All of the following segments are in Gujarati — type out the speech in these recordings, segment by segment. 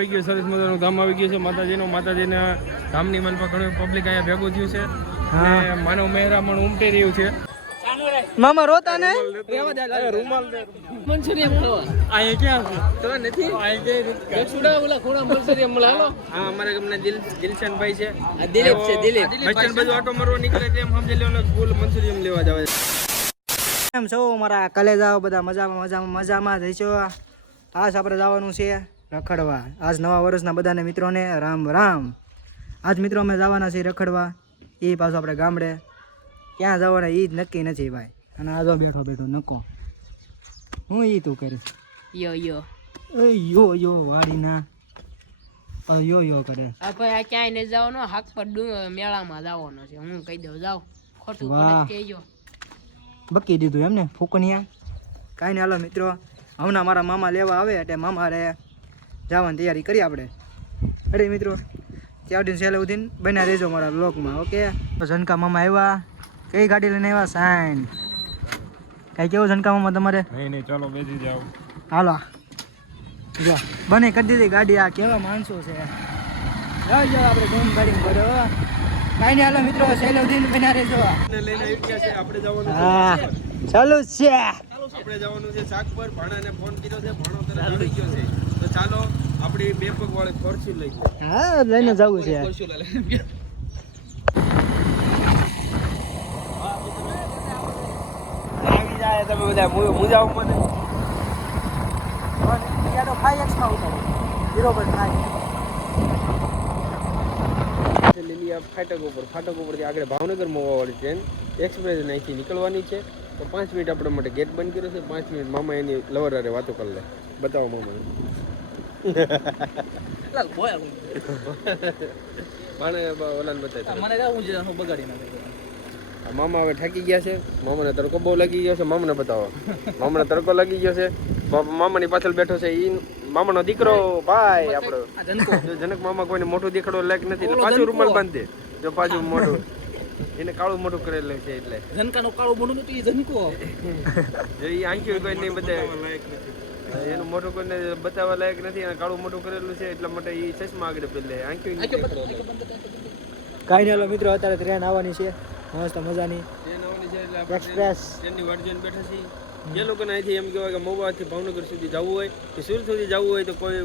આવી ગયું સરસ મજાનું ધામ આવી ગયું છે માતાજીના ધામની મલપા ઘણું પબ્લિક અહીંયા ભેગું થયું છે અને માનવ મહેરામણ ઉમટી રહ્યું છે. મામા રોતા ને રૂમાલ મંચુરિયન ખાવા અહીંયા ક્યાં તો નથી અહીંયા સુડા ઓલા ખૂણા મંચુરિયન મળે હાલો. હા અમારા ગામના દિલશનભાઈ છે. દિલીપ છે દિલીપ બચ્ચન બધું આટો મારવા નીકળે છે એમ સમજી લેવાનો ફૂલ મંચુરિયન લેવા જાવે છે. એમ છો મારા કલેજાઓ બધા મજામાં જઈશો. આજ આપણે જવાનું છે રખડવા. આજ નવા વર્ષના બધાને મિત્રોને રામ રામ. આજ મિત્રો અમે જવાના છીએ રખડવા. એ પાછું આપણે ગામડે ક્યાં જવાના એ જ નક્કી નથી ભાઈ. અને આ જો બેઠો નકો હું ઈ તું કરીશ યો વાડીના યો કરે. ભાઈ આ ક્યાંય નહીં જવાનું, હાક પર મેળામાં જવાનો છે. હું કહી દઉં જાવ ખોટું પડે કહેજો. બકી દીધું એમને ફૂકનિયા. કાંઈ નહીં હાલો મિત્રો, હમણાં મારા મામા લેવા આવે એટલે મામા રે જવાની તૈયારી કરી આપણે. અરે મિત્રો ત્યાં સુધી સહેલે ઉધીને બન્યા રહેજો મારા બ્લોગમાં. ઓકે ઝનકા મામા આવ્યા. કઈ ગાડી લઈને આવ્યા? સાઈન. કઈ કેવું ઝનકા મામા તમારે? નહીં ચાલો બેસી જાઓ. હાલો જો બને કરી દીધી ગાડી. આ કેવા માણસો છે. જાઓ આપણે ઘૂમ ગાડી કરો. કાંઈ નહીં હાલો મિત્રો સહેલે ઉધીને બન્યા રહેજો. લઈને આવી ગયા છે આપણે જવાનું. હા ચાલુ છે. આપણે જવાનું છે શાક પર. ભાણાને ફોન કર્યો છે, ભાણો તરત આવી ગયો છે. તો ચાલો આપણી 2 પગ વાળી ફોર્ચ્યુન લઈ લે. હા લઈને જવું છે. આવી જાય તમે બધા મુજાવ મને. તો 5x માં ઉતારો 0.5 લીલિયા ફાટક ઉપરથી આગળ ભાવનગર મોવાવાળી ટ્રેન એક્સપ્રેસ અહીંથી નીકળવાની છે. તો 5 મિનિટ આપણા માટે ગેટ બંધ કર્યો છે. 5 મિનિટ મામા એની લવર હારે વાતો કરી લે. બતાવો મામા. ઓલાને બતાવી. મામા હવે થાકી ગયા છે. મામાને તડકો બહુ લાગી ગયો છે. મામાને બતાવો. મામાને તડકો લાગી ગયો છે. મામાની પાછળ બેઠો છે ઈ મામાનો દીકરો ભાઈ આપણો જનક મામા. કોઈને મોટું દેખાડો લાયક નથી એટલે પાછું રૂમાલ બાંધે. જો પાછું મોટું એને કાળું મોટું કરેલું છે એટલે જનકાનું કાળું મોઢું નતું એ જનકો. એ આંખી કોઈ નહીં બતાવે. એનું મોઢું કોઈને બતાવવા લાયક નથી અને કાળું મોઢું કરેલું છે એટલા માટે એ ચશ્મા આગળ પેલે આંખી. કાંઈ નહીં મિત્રો અત્યારે ટ્રેન આવવાની છે મસ્ત મજાની એક્સપ્રેસ. ટ્રેનની વાટ જોઈને બેઠા છીએ. જે લોકોને અહીંથી એમ કહેવાય કે મહુવાથી ભાવનગર સુધી જવું હોય કે સુરત સુધી જવું હોય તો કોઈ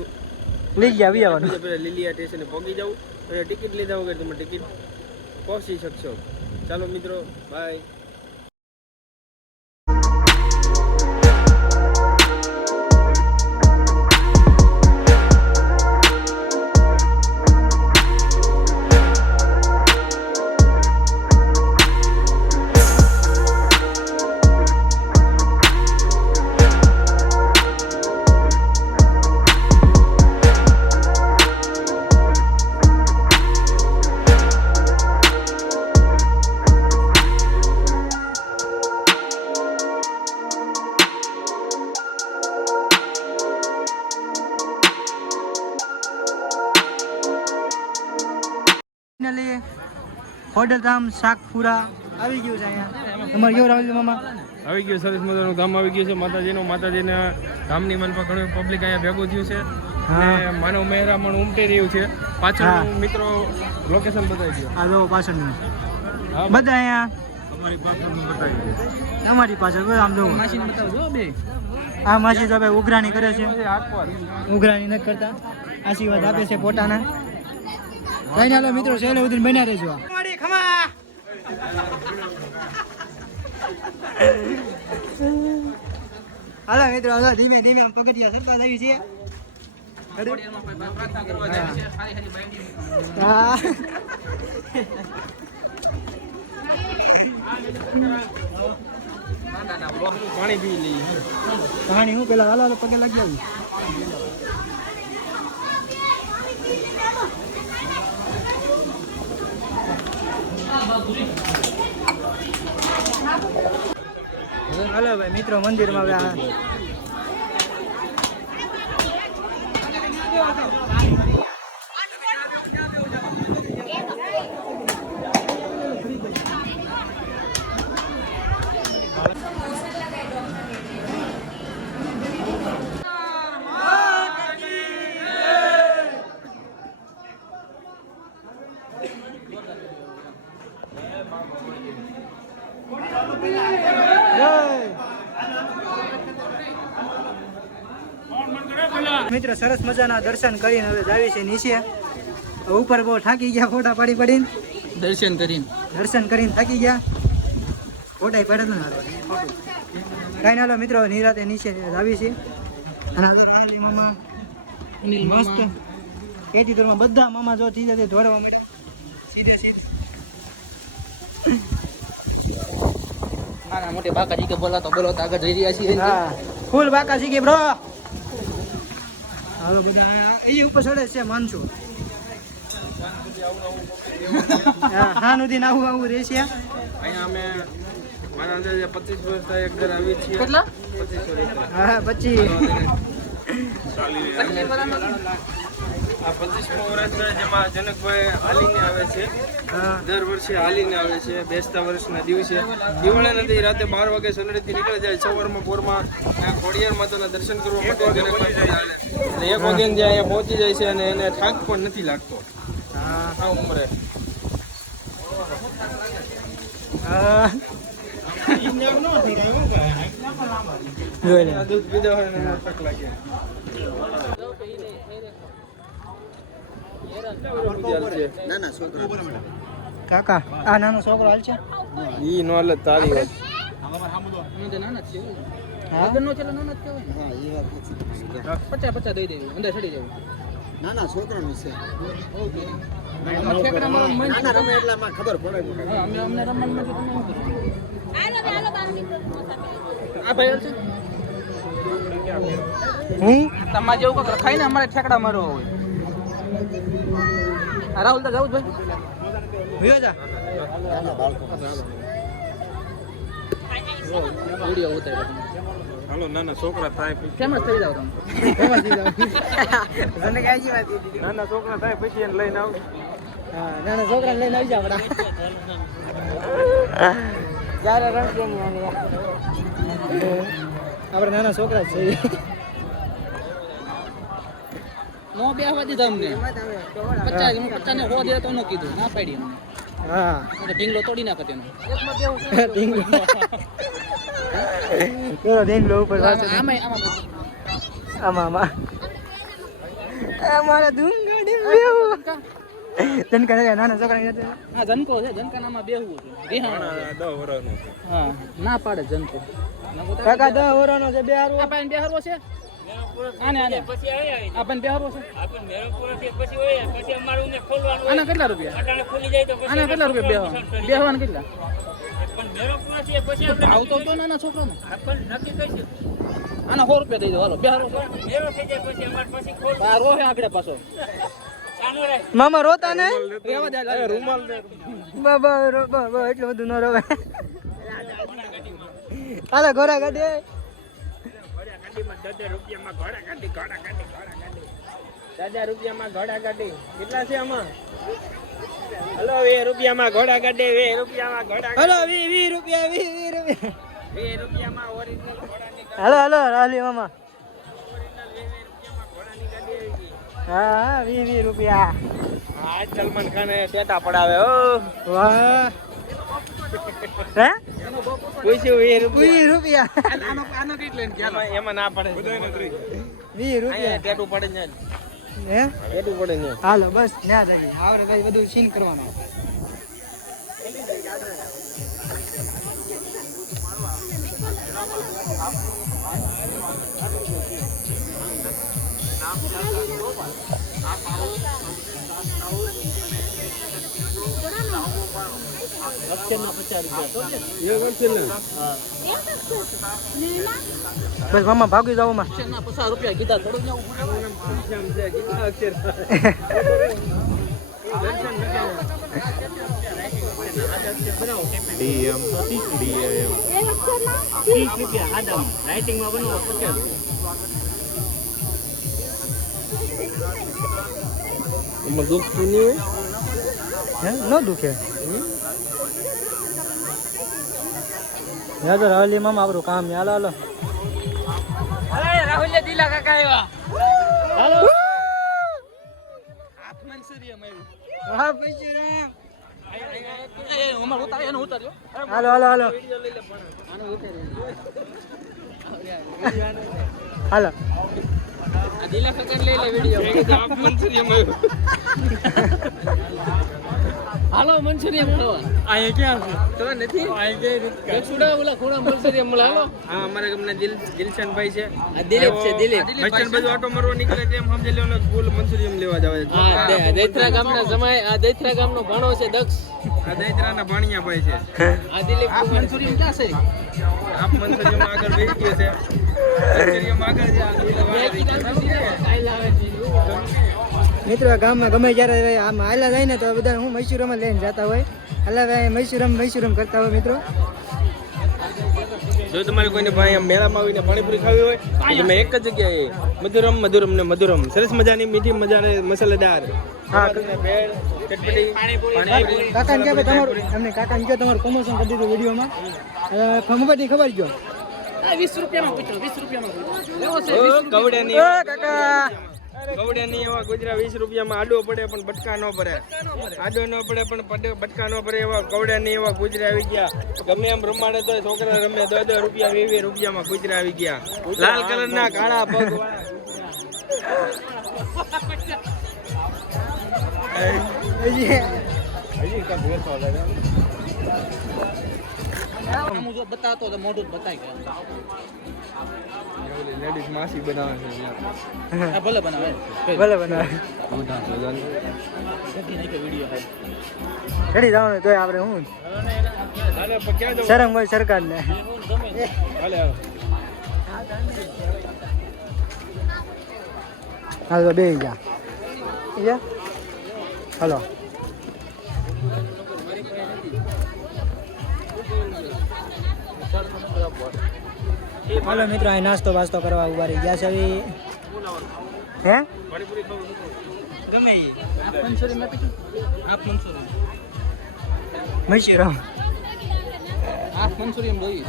લઈ ગયા આવી આવવાનું. પહેલાં લીલિયા સ્ટેશને પહોંચી જવું અને ટિકિટ લીધા વગર તમે ટિકિટ પહોંચી શકશો. ચાલો મિત્રો બાય. ખોડલધામ શાકપુરા આવી ગયું છે અહીંયા. તમારે કેવું આવી ગયું મામા? આવી ગયું સરસ મજાનું ધામ આવી ગયું છે માતાજીના ધામની મલપા ઘણું પબ્લિક અહીંયા ભેગું થયું છે અને માનવ મહેરામણ ઉમટી રહ્યું છે. પાછળ મિત્રો લોકેશન બતાવી દો. આ જો પાછળનું બધા અહીંયા અમારી પાછળ આમ જો માસીને બતાવજો બે. આ માસી તો ભાઈ ઉઘરાણી કરે છે. ઉઘરાણી નથી કરતા, આશીર્વાદ આપે છે પોતાના. કઈ ના મિત્રો સહેલે ઉધીને બન્યા રહેજો. હાલો મિત્રો ધીમે ધીમે પગથિયા સરતા આવી છે. પાણી પી લઈએ. પાણી હું પેલા હાલો પગે લાગી આવું. હાલો ભાઈ મિત્રો મંદિરમાં આવ્યા. મિત્રો સરસ મજાના દર્શન કરીને હવે જાવી છે નીચે. ઉપર બહુ થાકી ગયા ફોટા પાડી પડીને. દર્શન કરીને થાકી ગયા. ફોટા પડે ના કાંઈ ના લો મિત્રો નિરાતે નીચે જાવી છે. અને આગળ રાહુલી મામા મસ્ત એથી દૂરમાં બધા મામા જો ચીજ દોડવા માંડ્યા સીધે. નાના મોટે બાકાજી કે બોલાતો આગળ જઈ રહ્યા છીએ. હા ફૂલ બાકાજી કે બ્રો. હાલો બધા એ ઉપર ચડે છે માનશું. હા નદી આવું રહેશે. અહીંયા અમે મારા અંદાજે 25 વર્ષ એક દર આવી છીએ. કેટલા? 25 વર્ષ. હા 25. આ 25મો વર્ષ જેમાં જનકભાઈ હાલીને આવે છે. હા દર વર્ષે હાલીને આવે છે. બેસતા વર્ષના દિવસે દિવાળી નથી રાતે 12 વાગે સનરેથી નીકળી જાય. સવારમાં પોરમાં ખોડિયાર માતાના દર્શન કરવા માટે જનકભાઈ હાલે. અને 1 વાગે ત્યાં અહીંયા પહોંચી જાય છે અને એને થાક પણ નથી લાગતો. હા આ ઉંમરે દૂધ પીધા હોય ને થાક લાગે. કાકા આ નાનો છોકરો હાલ છે. ઈ નો હાલત તારી વાત. નાના છોકરાનું છે. ખબર પડે. તમારે જેવું કંઈક રખાય ને અમારે ઠેકડા મારવો હોય. રાહુલ તો જવું જ ભાઈ. વિડીયો ઉતાર્યો. હાલો નાના છોકરા થાય ફેમસ થઈ જાવ તમે. નાના છોકરા થાય પછી એને લઈને આવ. હા નાના છોકરાને લઈને આવી જાવ જ્યારે રણ કે નહીં આપણે નાના છોકરા જ છીએ. નો બેહવા દીધા અમને 50 ને 100 દે તો ન કીધું ના પાડી અમને. હા એટલે ઢીંગલો તોડી નાખે તેનો. ઢીંગલો ઉપર આમાં અમારા ધૂંગાડી જનકા નાના છોકરા હા જનકો છે. જનકાનામાં બેહવું છે. રિહાણો છે. 10 વર્ષનો છે. હા ના પાડે જનકો. કાકા 10 વર્ષનો છે. બે હારું આપણને બેહારવો છે. આને પછી આપણને બેહારવો છે. આના કેટલા રૂપિયા? આના કેટલા રૂપિયા બેહવાના કેટલા? આવતો તો નાના છોકરાનો આના 100 રૂપિયા દઈ દો. હાલો બેહારો છો. રોહે આગળ પાછો. મામા રોતા ને રેવા દે. રૂમાલ દે. બાબા એટલું બધું ન રોવે. હાલો ઘોડા ગાડી. 10 રૂપિયામાં ઘોડા ગાડી. કેટલા છે આમાં? હલો 20 રૂપિયામાં ઘોડા ગાડી. 20 રૂપિયામાં ઘોડા ગાડી. હલો 20 રૂપિયા 20 રૂપિયા 20 રૂપિયામાં ઓરિજિનલ ઘોડાની હાલો રાલી મામા. ઘોડાની ગાડી આવી ગઈ. હા 20 રૂપિયા. હા સલમાન ખાને ટેટા પડાવે. ઓ વાહ હે પૂછ્યું 20 20 રૂપિયા. રૂપિયા આનો કેટલા એમાં ના પડે. 20 અહીંયા રૂપિયા ટેટુ પડે ને. હે ટેટુ પડે ને. હાલો બસ ના જાગી આવરે ભાઈ બધું સીન કરવાનું. બસ મામા ભાગી જાવ માં. 50 રૂપિયા કીધા. થોડું દુઃખ નહીં હે ન દુખે. યાદ રાહુલી મામા આપણું કામ હાલો હાલો. રાહુલ દિલા કાકા આવ્યા. હાલો હાથ મનસુરિયા માર્યું. હા પૈસે રામ. અમાર ઉતાર્યો એનો ઉતાર્યો. હાલો હાલો હાલો આનો ઉતાર્યો. હાલો આ દિલા ખકર લઈ લે વિડિયો આપ મંચુરિયમ હાલો મંચુરિયમ ખાવા આ ક્યાં છે તો નથી આ કે સુડા ઓલા ખૂણા મંચુરિયમ મળે હાલો હા અમારા ગામના દિલશનભાઈ છે આ દિલીપ છે દિલીપ બચ્ચન બધું આટો મારવા નીકળે તેમ સમજી લેવાનો ફૂલ મંચુરિયમ લેવા જાવે છે હા દૈત્રા ગામના જમાય આ દૈત્રા ગામનો ભાણો છે દક્ષ આ દૈત્રાના ભાણિયા ભાઈ છે આ દિલીપ મંચુરિયમ ક્યાં છે આપ મંચુરિયમ આગળ વેચી ગયો છે મંચુરિયમ આગળ મિત્રો ગામમાં ગમે જ્યારે આમ હાલા જાય ને તો બધા હું મૈસુરમાં લઈને જતા હોય હાલા મૈસુરમ કરતા હોય મિત્રો. જો તમારે કોઈને ભાઈ આમ મેળામાં આવીને પાણીપુરી ખાવી હોય તો તમે એક જ જગ્યાએ મધુરમ સરસ મજાની મીઠી મજાની મસાલેદાર ભેળ ચટપટી પાણીપુરી કાકાને કહે તમારું અમને કાકાને કહો તમારું પ્રમોશન કરી દીધું વિડીયોમાં ખમબતી ખબર જો 20 રૂપિયામાં પૂછો 20 રૂપિયામાં લેવો છે કવડિયાની કાકા કવડિયાની એવા ગુજરા 20 રૂપિયામાં આડો પડે પણ બટકા ન પડે આડો ન પડે પણ બટકા ન પડે એવા કવડિયાની એવા ગુજરા આવી ગયા ગમે એમ રમાડે તો છોકરા રમે 10 રૂપિયા 20 રૂપિયામાં ગુજરા આવી ગયા લાલ કલરના કાળા પગ મુજો બતાતો તો મોઢું બતાઈ ગયા લેડીઝ માસી બનાવે છે આ ભલે બનાવે ભલે બનાવે ઘડી જવાનું તોય આપણે હું શરમ હોય સરકારને. હાલો બે જા હાલો હાલો મિત્રો અહીં નાસ્તો વાસ્તો કરવા ઉભા રહી ગયા છે હવે હે ગમે ઈ આ મંચુરિયમ આપી દો આ મંચુરિયમ મૈસુરમ આ મંચુરિયમ દોઈ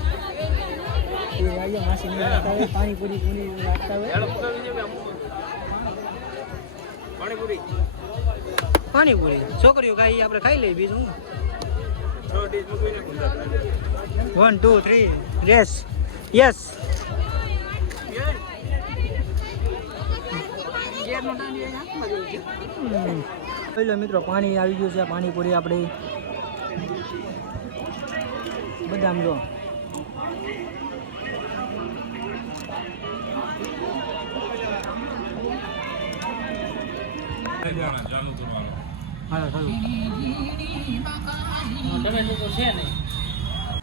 પાણીપુરી પૂરી રાખતા હોય પાણીપુરી છોકરીઓ ખાઈ આપણે ખાઈ લઈએ બીજું 1 2 3 યસ યસ પહેલો મિત્રો પાણી આવી ગયું છે પાણીપુરી આપણી બદામ જો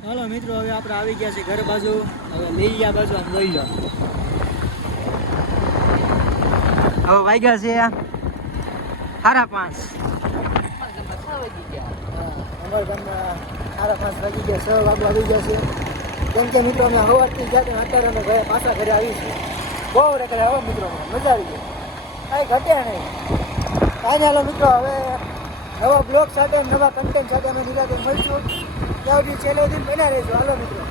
હાલો મિત્રો હવે આપણે આવી ગયા છે ઘર બાજુ હવે લઈ ગયા બાજુ આમ લઈ લો હવે વાગ્યા છે 5:30 અમારા ગામમાં 5:30 વાગી ગયા 6 વાગવા આવી ગયા છે કેમ કે મિત્રો અમે સવારથી ગયા અત્યારે અમે ઘરે પાછા ઘરે આવીશું બહુ રખડે હવે મિત્રો મજા આવી ગઈ કાંઈ ઘટે નહીં કાંઈ હાલો મિત્રો હવે નવા બ્લોગ સાથે નવા કન્ટેન્ટ સાથે અમે નિરાતે મળીશું ત્યાં સુધી ચેલેન્જ બન્યા રહેજો હાલો મિત્રો.